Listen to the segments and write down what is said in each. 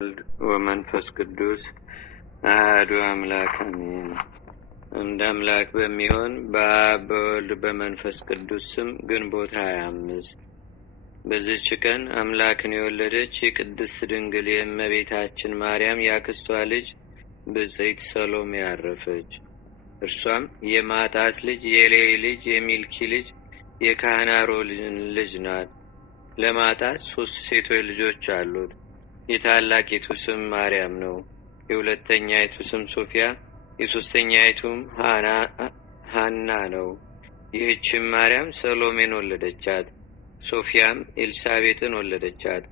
ወልድ ወመንፈስ ቅዱስ አሐዱ አምላክ አሜን። እንደ አምላክ በሚሆን በአብ በወልድ በመንፈስ ቅዱስ ስም ግንቦት 25 በዚህች ቀን አምላክን የወለደች የቅድስት ድንግል የእመቤታችን ማርያም ያክስቷ ልጅ ብጽዕት ሰሎሜ አረፈች። እርሷም የማጣት ልጅ የሌዊ ልጅ የሚልኪ ልጅ የካህን አሮን ልጅ ናት። ለማጣት 3 ሴቶች ልጆች አሉት። የታላቂቱ ስም ማርያም ነው። የሁለተኛይቱ ስም ሶፊያ፣ የሶስተኛይቱም ሐና ነው። ይህችም ማርያም ሰሎሜን ወለደቻት። ሶፊያም ኤልሳቤጥን ወለደቻት።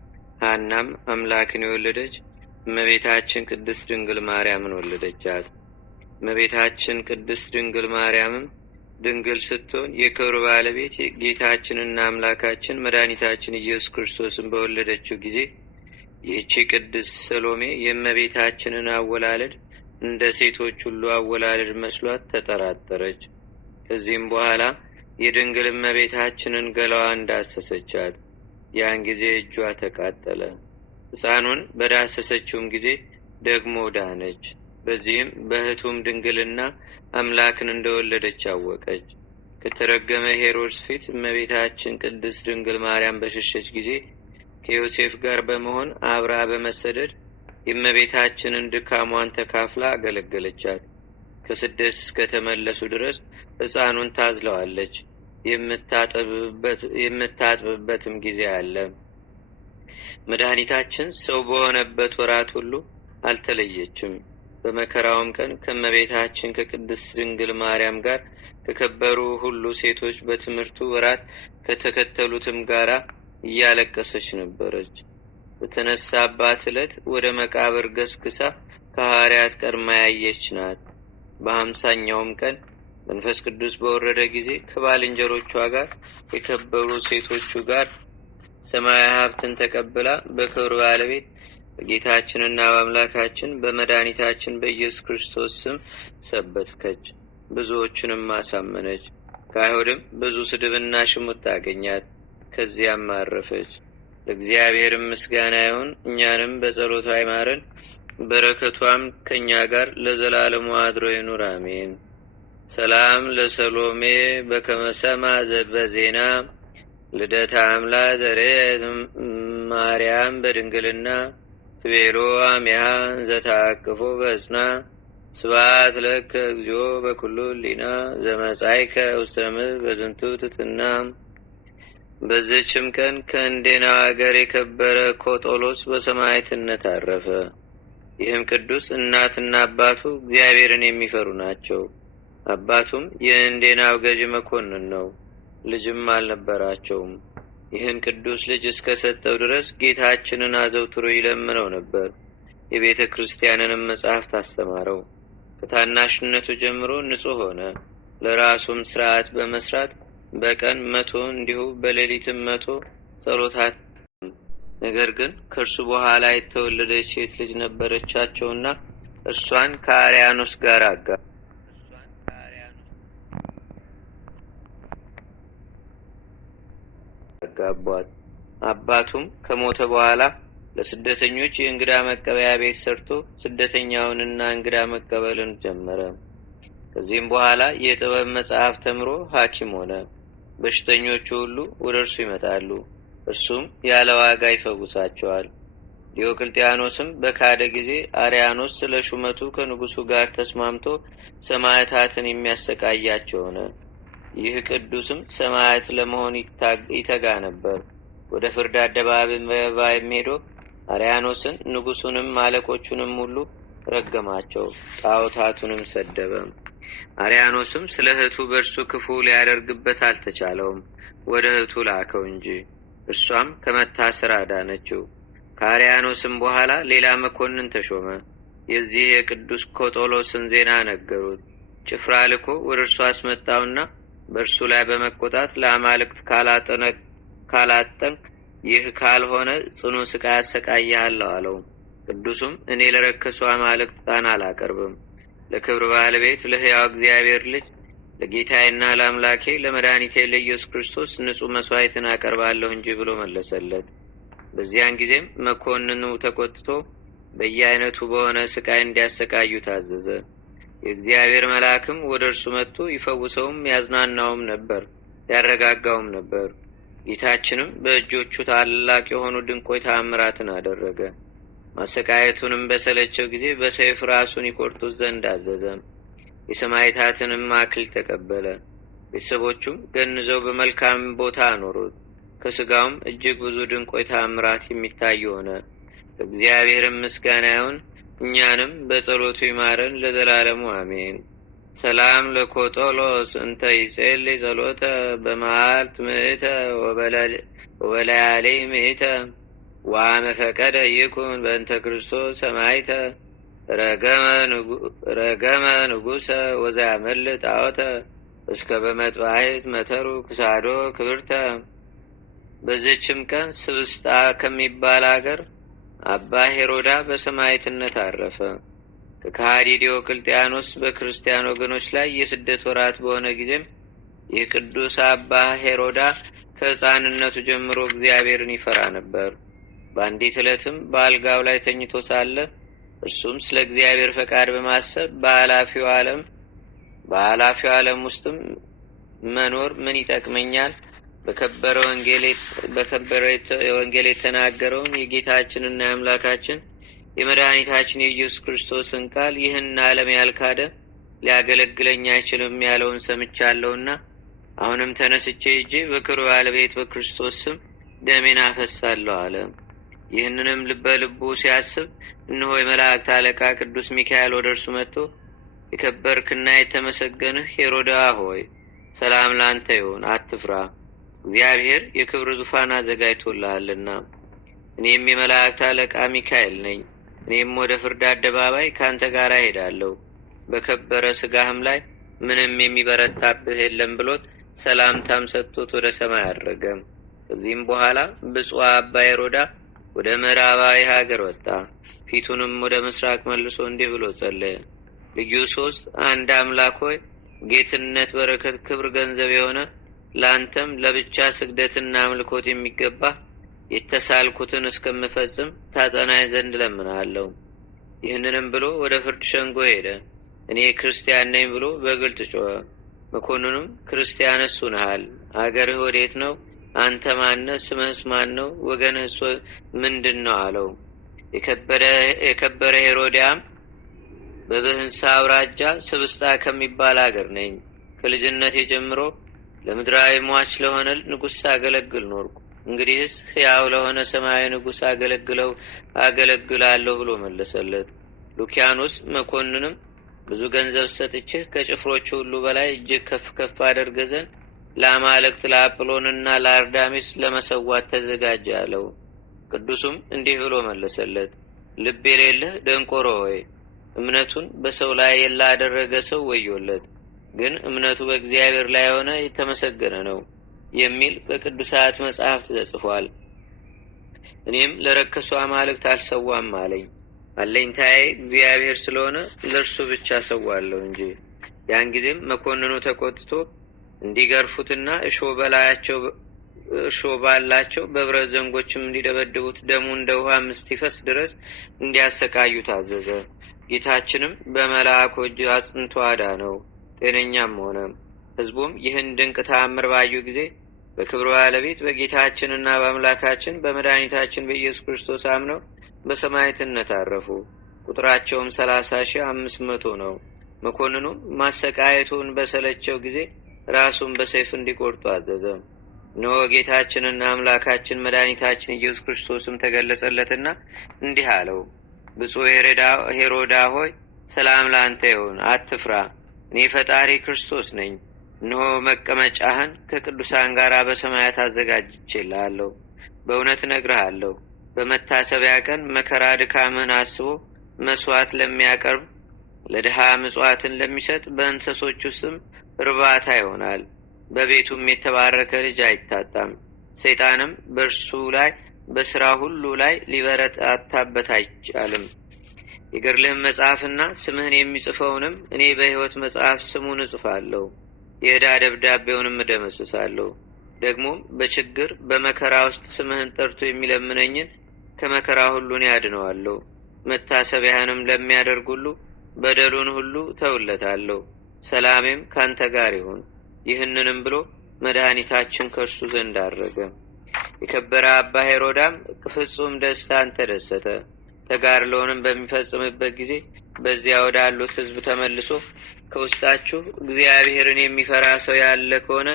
ሐናም አምላክን የወለደች እመቤታችን ቅድስት ድንግል ማርያምን ወለደቻት። እመቤታችን ቅድስት ድንግል ማርያምም ድንግል ስትሆን የክብር ባለቤት ጌታችንና አምላካችን መድኃኒታችን ኢየሱስ ክርስቶስን በወለደችው ጊዜ ይህቺ ቅድስት ሰሎሜ የእመቤታችንን አወላለድ እንደ ሴቶች ሁሉ አወላለድ መስሏት ተጠራጠረች። ከዚህም በኋላ የድንግል እመቤታችንን ገላዋን ዳሰሰቻት። ያን ጊዜ እጇ ተቃጠለ። ሕፃኑን በዳሰሰችውም ጊዜ ደግሞ ዳነች። በዚህም በሕቱም ድንግልና አምላክን እንደወለደች አወቀች። ከተረገመ ሄሮድስ ፊት እመቤታችን ቅድስት ድንግል ማርያም በሸሸች ጊዜ ከዮሴፍ ጋር በመሆን አብራ በመሰደድ የእመቤታችንን ድካሟን ተካፍላ አገለገለቻት። ከስደት እስከተመለሱ ድረስ ሕፃኑን ታዝለዋለች። የምታጥብበትም ጊዜ አለ። መድኃኒታችን ሰው በሆነበት ወራት ሁሉ አልተለየችም። በመከራውም ቀን ከእመቤታችን ከቅድስት ድንግል ማርያም ጋር ከከበሩ ሁሉ ሴቶች በትምህርቱ ወራት ከተከተሉትም ጋራ እያለቀሰች ነበረች። በተነሳባት ዕለት ወደ መቃብር ገስግሳ ከሐዋርያት ቀድማ ያየች ናት። በ50ኛውም ቀን መንፈስ ቅዱስ በወረደ ጊዜ ከባልንጀሮቿ ጋር የከበሩ ሴቶቹ ጋር ሰማያዊ ሀብትን ተቀብላ በክብር ባለቤት በጌታችንና በአምላካችን በመድኃኒታችን በኢየሱስ ክርስቶስ ስም ሰበከች። ብዙዎቹንም አሳመነች። ከአይሁድም ብዙ ስድብና ሽሙጥ አገኛት። ከዚያም አረፈች። ለእግዚአብሔርም ምስጋና ይሁን። እኛንም በጸሎቷ ይማረን፣ በረከቷም ከእኛ ጋር ለዘላለሙ አድሮ ይኑር አሜን። ሰላም ለሰሎሜ በከመ ሰምዐ በዜና ልደታ አምላ ዘርአት ማርያም በድንግልና ትቤሎ አሜሃ ዘተአቅፎ በሕፅና ስብሐት ለከ እግዚኦ በኩሉ ሕሊና ዘመጻእከ ውስተ ምድር በዝንቱ ትሕትና። በዚህችም ቀን ከእንዴና አገር የከበረ ኮጦሎስ በሰማዕትነት አረፈ። ይህም ቅዱስ እናትና አባቱ እግዚአብሔርን የሚፈሩ ናቸው። አባቱም የእንዴናው ገዥ መኮንን ነው። ልጅም አልነበራቸውም። ይህን ቅዱስ ልጅ እስከሰጠው ድረስ ጌታችንን አዘውትሮ ይለምነው ነበር። የቤተ ክርስቲያንንም መጽሐፍት አስተማረው። ከታናሽነቱ ጀምሮ ንጹሕ ሆነ። ለራሱም ስርዓት በመስራት በቀን 100 እንዲሁ በሌሊትም 100 ጸሎታት። ነገር ግን ከእርሱ በኋላ የተወለደች ሴት ልጅ ነበረቻቸውና እርሷን ከአርያኖስ ጋር አጋቧት። አባቱም ከሞተ በኋላ ለስደተኞች የእንግዳ መቀበያ ቤት ሰርቶ ስደተኛውንና እንግዳ መቀበልን ጀመረ። ከዚህም በኋላ የጥበብ መጽሐፍ ተምሮ ሐኪም ሆነ። በሽተኞቹ ሁሉ ወደ እርሱ ይመጣሉ፣ እርሱም ያለ ዋጋ ይፈውሳቸዋል። ዲዮቅልጥያኖስም በካደ ጊዜ አርያኖስ ስለ ሹመቱ ከንጉሱ ጋር ተስማምቶ ሰማዕታትን የሚያሰቃያቸው ሆነ። ይህ ቅዱስም ሰማዕት ለመሆን ይተጋ ነበር። ወደ ፍርድ አደባባይም ሄዶ አርያኖስን ንጉሱንም አለቆቹንም ሁሉ ረገማቸው፣ ጣዖታቱንም ሰደበ። አርያኖስም ስለ እህቱ በእርሱ ክፉ ሊያደርግበት አልተቻለውም፣ ወደ እህቱ ላከው እንጂ። እርሷም ከመታሰር አዳነችው። ከአርያኖስም በኋላ ሌላ መኮንን ተሾመ። የዚህ የቅዱስ ኮጦሎስን ዜና ነገሩት። ጭፍራ ልኮ ወደ እርሱ አስመጣውና በእርሱ ላይ በመቆጣት ለአማልክት ካላጠንክ ይህ ካልሆነ ጽኑ ስቃይ ያሰቃይሃለሁ አለው። ቅዱሱም እኔ ለረከሱ አማልክት ዕጣን አላቀርብም፣ ለክብር ባለቤት ለሕያው እግዚአብሔር ልጅ ለጌታዬና ለአምላኬ ለመድኃኒቴ ለኢየሱስ ክርስቶስ ንጹሕ መስዋዕትን አቀርባለሁ እንጂ ብሎ መለሰለት። በዚያን ጊዜም መኮንኑ ተቆጥቶ በየአይነቱ በሆነ ስቃይ እንዲያሰቃዩ ታዘዘ። የእግዚአብሔር መልአክም ወደ እርሱ መጥቶ ይፈውሰውም ያዝናናውም ነበር፣ ያረጋጋውም ነበር። ጌታችንም በእጆቹ ታላቅ የሆኑ ድንቆይ ተአምራትን አደረገ። ማሰቃየቱንም በሰለቸው ጊዜ በሰይፍ ራሱን ይቆርጡት ዘንድ አዘዘ። የሰማዕታትንም አክሊል ተቀበለ። ቤተሰቦቹም ገንዘው በመልካም ቦታ አኖሩት። ከስጋውም እጅግ ብዙ ድንቆይ ተአምራት የሚታይ ሆነ። እግዚአብሔርም ምስጋና ይሁን፣ እኛንም በጸሎቱ ይማረን ለዘላለሙ አሜን። ሰላም ለኮጦሎስ እንተ ይጼልይ ጸሎተ በመዓልት ምእተ ወበለያሌ ምእተ ወአመፈቀደ ይኩን በእንተ ክርስቶስ ሰማዕተ ረገመ ንጉሰ ወዘያመልጥ ጣዖተ እስከ በመጥባሕት መተሩ ክሳዶ ክብርተ። በዚህችም ቀን ስብስጣ ከሚባል አገር አባ ሄሮዳ በሰማዕትነት አረፈ። ከከሃዲ ዲዮቅልጥያኖስ በክርስቲያን ወገኖች ላይ የስደት ወራት በሆነ ጊዜም ይህ ቅዱስ አባ ሄሮዳ ከሕፃንነቱ ጀምሮ እግዚአብሔርን ይፈራ ነበር። በአንዲት ዕለትም በአልጋው ላይ ተኝቶ ሳለ እርሱም ስለ እግዚአብሔር ፈቃድ በማሰብ በኃላፊው ዓለም ውስጥም መኖር ምን ይጠቅመኛል? በከበረ ወንጌል የተናገረውን የጌታችንና የአምላካችን የመድኃኒታችን የኢየሱስ ክርስቶስን ቃል ይህን ዓለም ያልካደ ሊያገለግለኝ አይችልም ያለውን ሰምቻለሁና አሁንም ተነስቼ ሄጄ በክብር ባለቤት በክርስቶስ ስም ደሜን አፈሳለሁ አለ። ይህንንም በልቡ ሲያስብ እነሆ የመላእክት አለቃ ቅዱስ ሚካኤል ወደ እርሱ መጥቶ የከበርክና የተመሰገንህ ሄሮዳ ሆይ ሰላም ላንተ ይሁን፣ አትፍራ፣ እግዚአብሔር የክብር ዙፋን አዘጋጅቶልሃልና። እኔም የመላእክት አለቃ ሚካኤል ነኝ። እኔም ወደ ፍርድ አደባባይ ካንተ ጋር እሄዳለሁ፣ በከበረ ስጋህም ላይ ምንም የሚበረታብህ የለም ብሎት ሰላምታም ሰጥቶት ወደ ሰማይ አረገ። ከዚህም በኋላ ብፁዕ አባ ሄሮዳ ወደ ምዕራባዊ ሀገር ወጣ። ፊቱንም ወደ ምስራቅ መልሶ እንዲህ ብሎ ጸለየ። ልዩ ሶስት አንድ አምላክ ሆይ ጌትነት፣ በረከት፣ ክብር ገንዘብ የሆነ ለአንተም ለብቻ ስግደትና አምልኮት የሚገባ የተሳልኩትን እስከምፈጽም ታጸናኝ ዘንድ ለምናለሁ። ይህንንም ብሎ ወደ ፍርድ ሸንጎ ሄደ። እኔ ክርስቲያን ነኝ ብሎ በግልጥ ጮኸ። መኮንኑም ክርስቲያን እሱ ነሃል፣ አገርህ ወዴት ነው? አንተ ማነህ? ስምህስ ማን ነው? ወገንህስ ምንድን ነው አለው። የከበረ ሄሮዲያም በብህንሳ አውራጃ ስብስጣ ከሚባል አገር ነኝ። ከልጅነቴ ጀምሮ ለምድራዊ ሟች ለሆነ ንጉሥ አገለግል ኖርኩ። እንግዲህስ ሕያው ለሆነ ሰማያዊ ንጉሥ አገለግላለሁ ብሎ መለሰለት። ሉኪያኖስ መኮንንም ብዙ ገንዘብ ሰጥቼህ ከጭፍሮቹ ሁሉ በላይ እጅግ ከፍ ከፍ አደርገ ዘንድ ለአማልክት ለአጵሎንና ለአርዳሚስ ለመሰዋት ተዘጋጀ አለው። ቅዱሱም እንዲህ ብሎ መለሰለት። ልብ የሌለህ ደንቆሮ ሆይ እምነቱን በሰው ላይ ያላደረገ ሰው ወዮለት፣ ግን እምነቱ በእግዚአብሔር ላይ የሆነ የተመሰገነ ነው የሚል በቅዱሳት መጽሐፍት ተጽፏል። እኔም ለረከሱ አማልክት አልሰዋም አለኝ። አለኝታዬ እግዚአብሔር ስለሆነ ለእርሱ ብቻ ሰዋለሁ እንጂ። ያን ጊዜም መኮንኑ ተቆጥቶ እንዲገርፉትና እሾህ ባላቸው በብረት ዘንጎችም እንዲደበድቡት ደሙ እንደ ውሃ እስኪፈስ ድረስ እንዲያሰቃዩ ታዘዘ። ጌታችንም በመልአኩ እጅ አጽንቶ አዳነው፣ ጤነኛም ሆነ። ሕዝቡም ይህን ድንቅ ተአምር ባዩ ጊዜ በክብር ባለቤት በጌታችንና በአምላካችን በመድኃኒታችን በኢየሱስ ክርስቶስ አምነው በሰማዕትነት አረፉ። ቁጥራቸውም 30,500 ነው። መኮንኑም ማሰቃየቱን በሰለቸው ጊዜ ራሱን በሰይፍ እንዲቆርጡ አዘዘ። እነሆ ጌታችንና አምላካችን መድኃኒታችን ኢየሱስ ክርስቶስም ተገለጸለትና እንዲህ አለው። ብፁዕ ሄሮዳ ሆይ ሰላም ላንተ ይሁን፣ አትፍራ፣ እኔ ፈጣሪ ክርስቶስ ነኝ። እነሆ መቀመጫህን ከቅዱሳን ጋር በሰማያት አዘጋጅቼልሃለሁ። በእውነት እነግርሃለሁ፣ በመታሰቢያ ቀን መከራ ድካምህን አስቦ መስዋዕት ለሚያቀርብ ለድሃ ምጽዋትን ለሚሰጥ በእንስሶቹ ስም እርባታ ይሆናል። በቤቱም የተባረከ ልጅ አይታጣም። ሰይጣንም በእርሱ ላይ በስራ ሁሉ ላይ ሊበረታበት አይቻልም። የገድልህን መጽሐፍና ስምህን የሚጽፈውንም እኔ በሕይወት መጽሐፍ ስሙን እጽፋለሁ፣ የዕዳ ደብዳቤውንም እደመስሳለሁ። ደግሞም በችግር በመከራ ውስጥ ስምህን ጠርቶ የሚለምነኝን ከመከራ ሁሉን ያድነዋለሁ። መታሰቢያህንም ለሚያደርግ ሁሉ በደሉን ሁሉ ተውለታለሁ፣ ሰላሜም ካንተ ጋር ይሁን። ይህንንም ብሎ መድኃኒታችን ከእርሱ ዘንድ አረገ። የከበረ አባ ሄሮዳም ፍጹም ደስታን ተደሰተ። ተጋድሎውንም በሚፈጽምበት ጊዜ በዚያ ወዳሉት ሕዝብ ተመልሶ ከውስጣችሁ እግዚአብሔርን የሚፈራ ሰው ያለ ከሆነ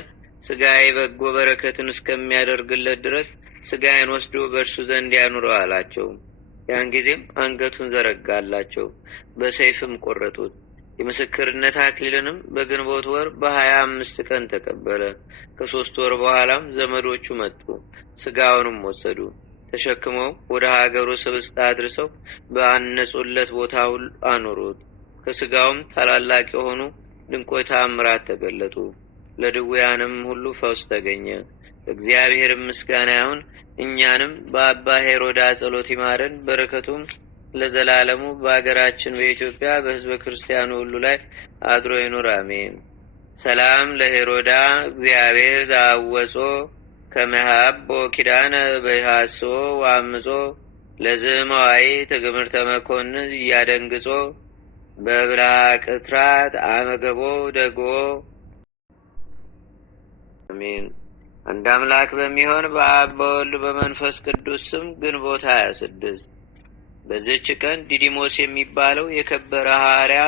ሥጋዬ በጎ በረከትን እስከሚያደርግለት ድረስ ሥጋዬን ወስዶ በእርሱ ዘንድ ያኑረው አላቸው። ያን ጊዜም አንገቱን ዘረጋላቸው፣ በሰይፍም ቆረጡት። የምስክርነት አክሊልንም በግንቦት ወር በ25 ቀን ተቀበለ። ከ3 ወር በኋላም ዘመዶቹ መጡ፣ ሥጋውንም ወሰዱ። ተሸክመው ወደ ሀገሩ ስብስት አድርሰው በአነጹለት ቦታ ሁሉ አኖሩት። ከሥጋውም ታላላቅ የሆኑ ድንቆይ ተአምራት ተገለጡ። ለድውያንም ሁሉ ፈውስ ተገኘ። እግዚአብሔር ምስጋና ይሁን። እኛንም በአባ ሄሮዳ ጸሎት ይማረን፣ በረከቱም ለዘላለሙ በአገራችን በኢትዮጵያ በሕዝበ ክርስቲያኑ ሁሉ ላይ አድሮ ይኑር፣ አሜን። ሰላም ለሄሮዳ እግዚአብሔር ዛወጾ ከመሃቦ ኪዳነ በሃሶ ዋምጾ ለዝመዋይ ትግምርተ መኮንን እያደንግጾ በብልሃ ቅትራት አመገቦ ደጎ አሜን። አንድ አምላክ በሚሆን በአብ በወልድ በመንፈስ ቅዱስ ስም ግንቦት 26 በዚህች ቀን ዲዲሞስ የሚባለው የከበረ ሐዋርያ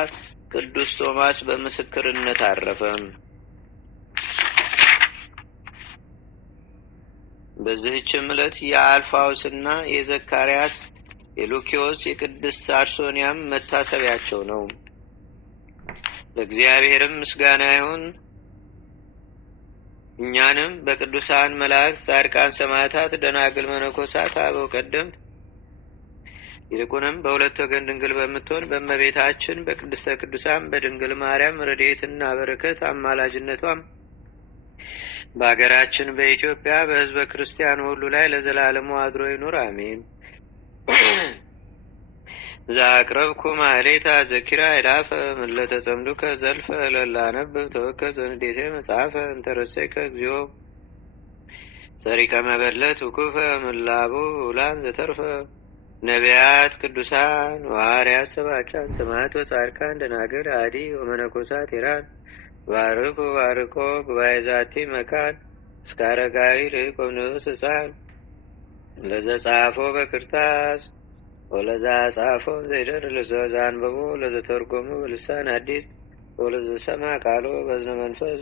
ቅዱስ ቶማስ በምስክርነት አረፈ። በዚህችም ዕለት የአልፋውስና የዘካርያስ የሉኪዮስ የቅድስት አርሶንያም መታሰቢያቸው ነው። ለእግዚአብሔርም ምስጋና ይሁን። እኛንም በቅዱሳን መላእክት፣ ጻድቃን፣ ሰማዕታት፣ ደናግል፣ መነኮሳት፣ አበው ቀደምት ይልቁንም በሁለት ወገን ድንግል በምትሆን በእመቤታችን በቅድስተ ቅዱሳን በድንግል ማርያም ረድኤትና በረከት አማላጅነቷም በአገራችን በኢትዮጵያ በሕዝበ ክርስቲያኑ ሁሉ ላይ ለዘላለሙ አድሮ ይኑር፣ አሜን። ዛቅረብኩ ማህሌታ ዘኪራ ይላፈ ምለተጸምዱከ ዘልፈ ለላነብብ ተወከ ዘንዴቴ መጽሐፈ እንተረሰይከ እግዚኦ ጸሪቀ መበለት ውኩፈ ምላቡ ውላን ዘተርፈ ነቢያት፣ ቅዱሳን፣ ሐዋርያት፣ ሰባኪያን፣ ሰማዕታት፣ ወጻድቃን፣ ደናግል፣ አዲ ወመነኮሳት ኢራን ባርኩ ባርኮ ጉባኤ ዛቲ መካን እስከ አረጋዊ ልቆም ንዑስ ሕፃን ለዘጻፎ በክርታስ ወለዛ ጻፎን ዘይደር ለዘአንበቦ ለዘተርጎሙ በልሳን አዲስ ወለዘሰማ ቃሎ በዝነ መንፈስ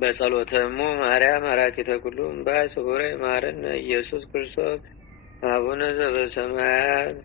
በጸሎተሙ ማርያም አራቂተ ኩሉ እምባይ ስቡረ ይማረነ ኢየሱስ ክርስቶስ አቡነ ዘበሰማያት